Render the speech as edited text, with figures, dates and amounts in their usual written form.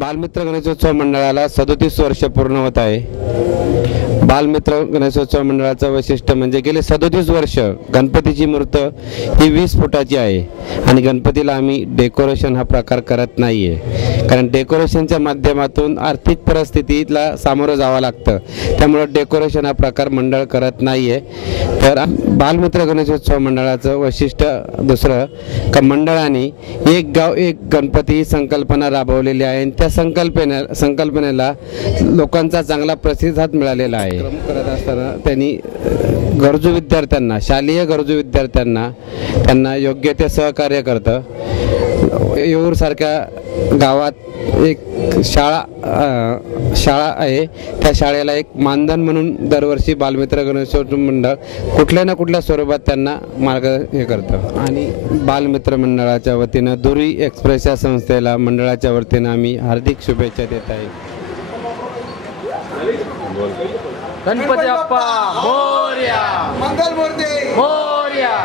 बालमित्र गणेशोत्सव मंडळाला 37 वर्ष पूर्ण होत आहे। बालमित्र गणेशोत्सव मंडळाचं वैशिष्ट्य म्हणजे गेले 37 वर्ष गणपतीची मूर्त ही 20 फुटाची आहे आणि गणपतीला आम्ही डेकोरेशन हा प्रकार करत नाही आहे, कारण डेकोरेशनच्या माध्यमातून आर्थिक परिस्थितीला सामोरं जावं लागतं, त्यामुळे डेकोरेशन हा प्रकार मंडळ करत नाही आहे। तर बालमित्र गणेशोत्सव मंडळाचं वैशिष्ट्य दुसरं का मंडळाने एक गाव एक गणपती ही संकल्पना राबवलेली आहे आणि त्या संकल्पनेला लोकांचा चांगला प्रतिसाद मिळालेला आहे। करत असताना त्यांनी गरजू विद्यार्थ्यांना, शालेय गरजू विद्यार्थ्यांना त्यांना योग्य ते सहकार्य करतं। येऊरसारख्या गावात एक शाळा आहे, त्या शाळेला एक मानधन म्हणून दरवर्षी बालमित्र गणेशोत्सव मंडळ कुठल्या ना कुठल्या स्वरूपात त्यांना मार्ग हे करतं। आणि बालमित्र मंडळाच्या वतीनं दुरी एक्सप्रेस या संस्थेला मंडळाच्या वतीनं आम्ही हार्दिक शुभेच्छा देत आहे। गणपती बाप्पा मोरया, मंगलमूर्ती मोरया।